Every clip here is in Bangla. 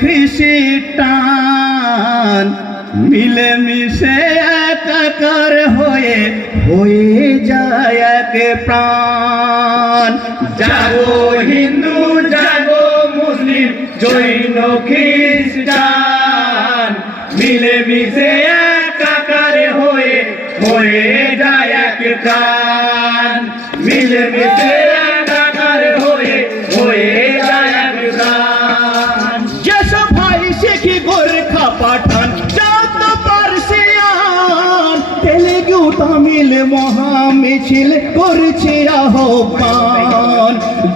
খ্রিস্টান মিলেমিশে একাকার হয়ে যায় এক প্রাণ। জাগো হিন্দু জাগো মুসলিম জৈন খ্রিস্টান মিলেমিশে একাকার হয়ে যায় এক প্রাণ। মিলেমিশে একাকার হয়ে যায় এক প্রাণ। যেসব ভাই শিখি গোর্খা পাঠান যত পার্সিয়ান তেলেগু তামিল মহামিছিল করছে আহ্বান।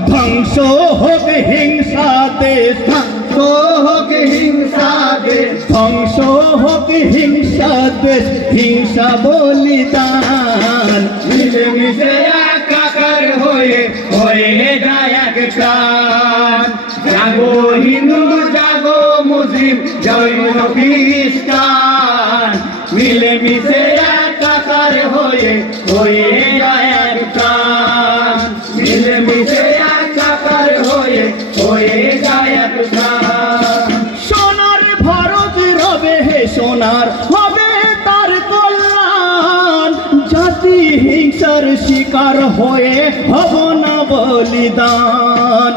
ধ্বংস হোক হিংসা দেশ, ধ্বংস হোক হিংসা দেশ, ধ্বংস হোক হিংসা দেশ, হিংসা বলিদান। মিলেমিশে একাকার হয়ে যায় এক প্রাণ। জাগো হিন্দু জাগো মুসলিম জৈন খ্রিস্টান মিলেমিশে একাকার হয়ে যায় এক প্রাণ। মিলেমিশে একাকার হয়ে যায় এক প্রাণ। সোনার ভারত রবে হে সোনার হবে তার কল্যাণ। জাতি হিংসার শিকার হয়ে হব না বলিদান।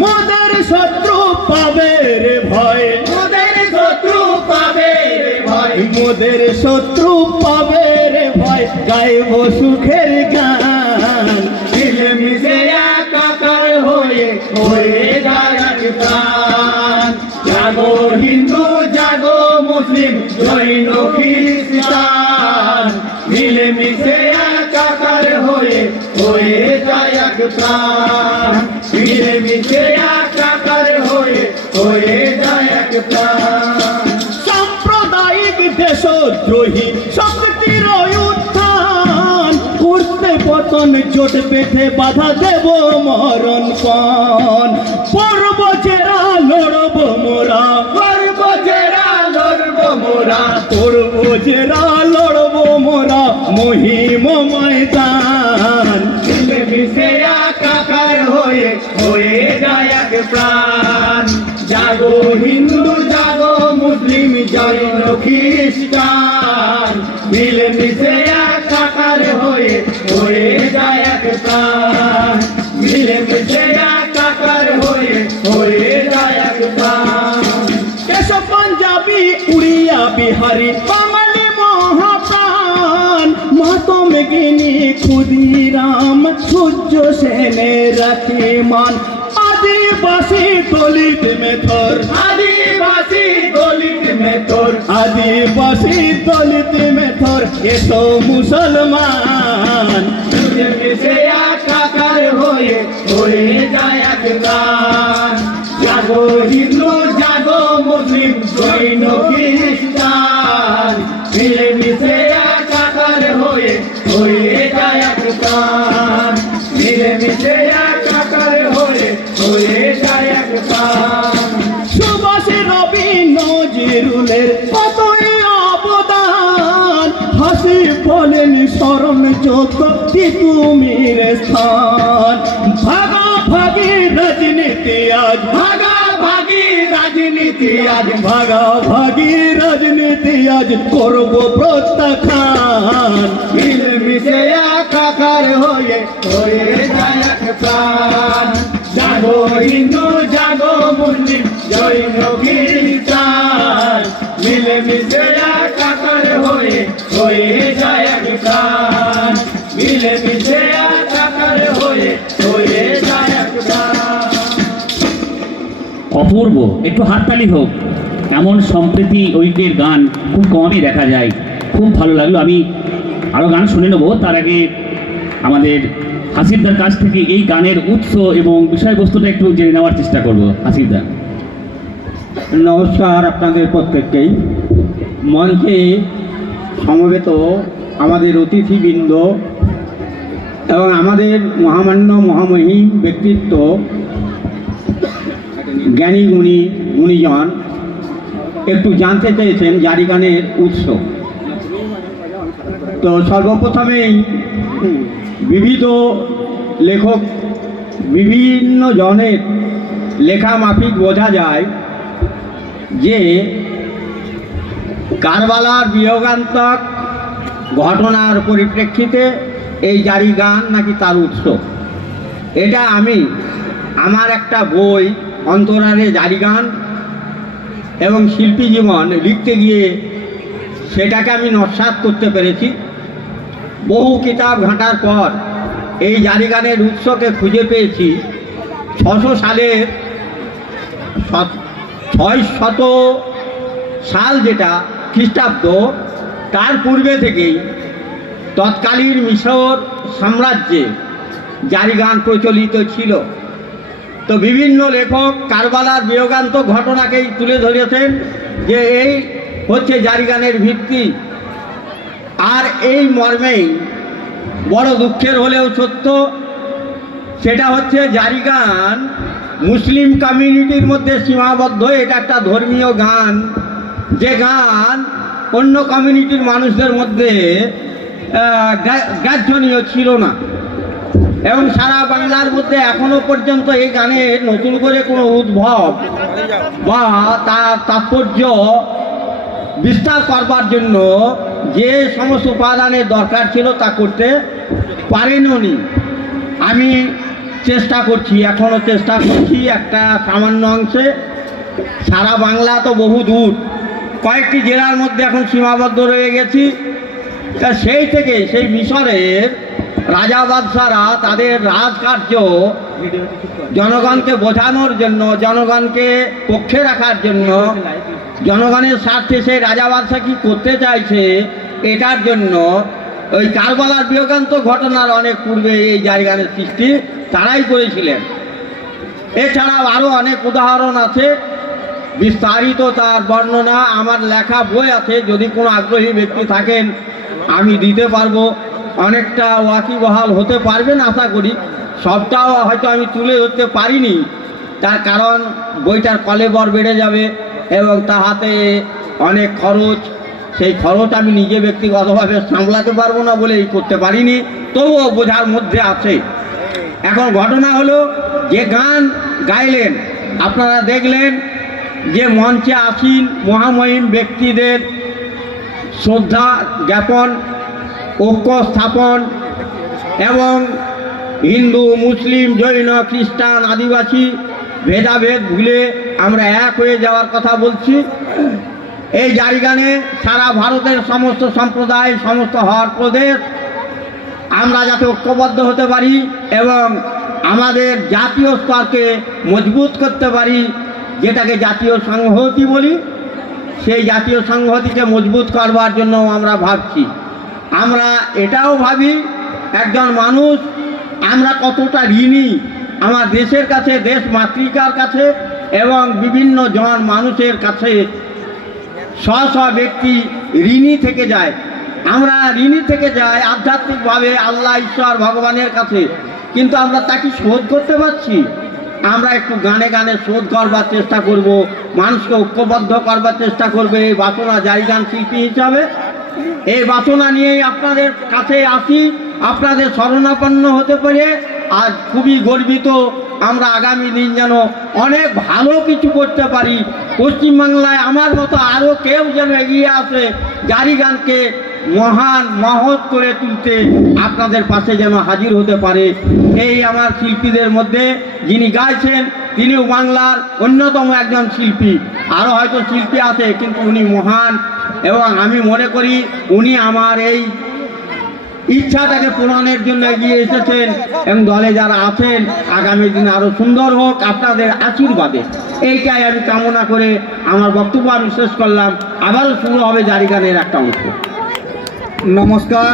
মোদের শত্রু পাবে রে ভয়, মোদের শত্রু পাবে রে ভয়, মোদের শত্রু পাবে রে ভয়, গাইব সুখের গান। মিলেমিশে একাকার হয়ে যায় এক প্রাণ। জাগো হিন্দু জাগো মুসলিম জৈন খ্রিস্টান মিলেমিশে একাকার হয়ে যায় এক প্রাণ। মিলেমিশে একাকার হয়ে যায় এক প্রাণ। সাম্প্রদায়িক দেশদ্রোহী শক্তির উত্থান করতে পতন জোট বেঁধে বাধা দেব মরণ পান। পর্ব জেরা লড়ব মোরা, পর্ব জেরা লড়ব মোরা, পর্ব জেরা লড়ব মোরা মহিম ময়দান। মিলেমিশে একাকার হয়ে যায় এক প্রাণ। জাগো হিন্দু জাগো মুসলিম জৈন খ্রিস্টান মিলেমিশে একাকার হয়ে যায় এক প্রাণ। মিলেমিশে একাকার হয়ে যায় এক প্রাণ। কেশব পাঞ্জাবি উড়িয়া বিহারি বাঙালি মহাপ্রাণ। মাতম গিনি ক্ষুদিরাম সূর্য সেনের রাখে মান। আদিবাসী দলিত মেথর, আদিবাসী দলিত মেথর, আদিবাসী দলিত মেথর এসো মুসলমান। মিলেমিশে একাকার হয়ে যায় এক প্রাণ। জাগো হিন্দু জাগো মুসলিম জৈন খ্রিস্টান মিলেমিশে একাকার হয়ে যায় এক প্রাণ। মিলেমিশে একাকার হয়ে যায় এক প্রাণ। সুভাষ রবি নজরুলের কতই অবদান। হাসি বলেন স্মরণ যোগ্য তিতুমির স্থান। ভাগাভাগি রাজনীতি আজ, ভাগাভাগি রাজনীতি আজ, ভাগাভাগি রাজনীতি আজ করব প্রত্যাখ্যান। মিলেমিশে একাকার হয়ে যায় এক প্রাণ। জাগো হিন্দু জাগো মুসলিম জৈন খ্রিস্টান মিলেমিশে একাকার হয়ে যায় এক প্রাণ। মিলেমিশে একাকার হয়ে যায় এক প্রাণ। অপূর্ব, একটু হাততালি হোক। এমন সম্প্রীতি ঐক্যের গান খুব কমই দেখা যায়। খুব ভালো লাগলো। আমি আরও গান শুনে নেবো, তার আগে আমাদের হাসিবদার কাছ থেকে এই গানের উৎস এবং বিষয়বস্তুটা একটু জেনে নেওয়ার চেষ্টা করবো। হাসিবদা, নমস্কার আপনাদের প্রত্যেককেই। মঞ্চে সমবেত আমাদের অতিথিবৃন্দ এবং আমাদের মহামান্য মহামহিম ব্যক্তিত্ব জ্ঞানী গুণীজন একটু জানতে চেয়েছেন জারি গানের উৎস। তো সর্বপ্রথমেই বিবিধ লেখক বিভিন্ন জনের লেখা মাফিক বোঝা যায় যে কারবালার বিয়োগান্তক ঘটনার পরিপ্রেক্ষিতে এই জারি গান নাকি তার উৎস। এটা আমি আমার একটা বই অন্তরালে জারি গান এবং শিল্পী জীবন লিখতে গিয়ে সেটাকে আমি নস্যাৎ করতে পেরেছি। বহু কিতাব ঘাঁটার পর এই জারি গানের উৎসকে খুঁজে পেয়েছি 600 সালের 600 সাল, যেটা খ্রিস্টাব্দ, তার পূর্বে থেকেই তৎকালীন মিশর সাম্রাজ্যে জারি গান প্রচলিত ছিল। তো বিভিন্ন লেখক কারবালার বিয়োগান্তক ঘটনাকেই তুলে ধরেছেন যে এই হচ্ছে জারি গানের ভিত্তি। আর এই মর্মেই বড় দুঃখের হলেও সত্য, সেটা হচ্ছে জারি গান মুসলিম কমিউনিটির মধ্যে সীমাবদ্ধ। এটা একটা ধর্মীয় গান, যে গান অন্য কমিউনিটির মানুষদের মধ্যে গ্রাহ্যনীয় ছিল না। এবং সারা বাংলার মধ্যে এখনো পর্যন্ত এই গানের নতুন করে কোনো উদ্ভব বা তার তাৎপর্য বিস্তার করবার জন্য যে সমস্ত উপাদানের দরকার ছিল তা করতে পারেননি। আমি চেষ্টা করছি, এখনও চেষ্টা করছি একটা সামান্য অংশে। সারা বাংলা তো বহু দূর, কয়েকটি জেলার মধ্যে এখন সীমাবদ্ধ রয়ে গেছি। তা সেই থেকে সেই মিশরের রাজা বাদশারা তাদের রাজকার্য জনগণকে বোঝানোর জন্য, জনগণকে পক্ষে রাখার জন্য, জনগণের স্বার্থে সেই রাজা বাদশা কী করতে চাইছে এটার জন্য ওই কারবালার বিয়োগান্তক ঘটনার অনেক পূর্বে এই জারি গানের সৃষ্টি তারাই করেছিলেন। এছাড়াও আরও অনেক উদাহরণ আছে, বিস্তারিত তার বর্ণনা আমার লেখা বই আছে। যদি কোনো আগ্রহী ব্যক্তি থাকেন আমি দিতে পারবো। অনেকটা ওয়াকিবহাল হতে পারবেন আশা করি। সবটাও হয়তো আমি তুলে ধরতে পারিনি, তার কারণ বইটার কলেবর বেড়ে যাবে এবং তাহাতে অনেক খরচ। সেই খরচ আমি নিজে ব্যক্তিগতভাবে সামলাতে পারবো না বলেই করতে পারিনি, তবুও বোঝার মধ্যে আছে। এখন ঘটনা হলো, যে গান গাইলেন আপনারা দেখলেন যে মঞ্চে আসীন মহামহিম ব্যক্তিদের শ্রদ্ধা জ্ঞাপন, ঐক্য স্থাপন এবং হিন্দু, মুসলিম, জৈন, খ্রিস্টান, আদিবাসী ভেদাভেদ ভুলে আমরা এক হয়ে যাওয়ার কথা বলছি। এই জারি গানে সারা ভারতের সমস্ত সম্প্রদায়, সমস্ত হর প্রদেশ আমরা যাতে ঐক্যবদ্ধ হতে পারি এবং আমাদের জাতীয় স্তরকে মজবুত করতে পারি, যেটাকে জাতীয় সংহতি বলি, সেই জাতীয় সংহতিকে মজবুত করবার জন্য আমরা ভাবছি। আমরা এটাও ভাবি একজন মানুষ আমরা কতটা ঋণী আমার দেশের কাছে, দেশ মাতৃকার কাছে এবং বিভিন্ন জন মানুষের কাছে। স্ব ব্যক্তি ঋণী থেকে যায়, আমরা ঋণী থেকে যাই আধ্যাত্মিকভাবে আল্লাহ, ঈশ্বর, ভগবানের কাছে, কিন্তু আমরা তাকে শোধ করতে পারছি। আমরা একটু গানে গানে শোধ করবার চেষ্টা করব, মানুষকে ঐক্যবদ্ধ করবার চেষ্টা করবে এই বাসনা জারি গান শিল্পী হিসাবে। এই বাসনা নিয়েই আপনাদের কাছে আসি, আপনাদের শরণাপন্ন হতে পেরে আজ খুবই গর্বিত। আমরা আগামী দিন যেন অনেক ভালো কিছু করতে পারি। পশ্চিমবাংলায় আমার মতো আরও কেউ যেন এগিয়ে আসে, জারি গানকে মহান মহৎ করে তুলতে আপনাদের পাশে যেন হাজির হতে পারে। এই আমার শিল্পীদের মধ্যে যিনি গাইছেন তিনিও বাংলার অন্যতম একজন শিল্পী। আরও হয়তো শিল্পী আছে, কিন্তু উনি মহান এবং আমি মনে করি উনি আমার এই ইচ্ছাটাকে পূরণের জন্য এগিয়ে এসেছেন এবং দলে যারা আছেন আগামী দিনে আরও সুন্দর হোক আপনাদের আশীর্বাদে। এইটাই আমি কামনা করে আমার বক্তব্য আমি শেষ করলাম। আবারও শুরু হবে জারি গানের একটা অংশ। নমস্কার।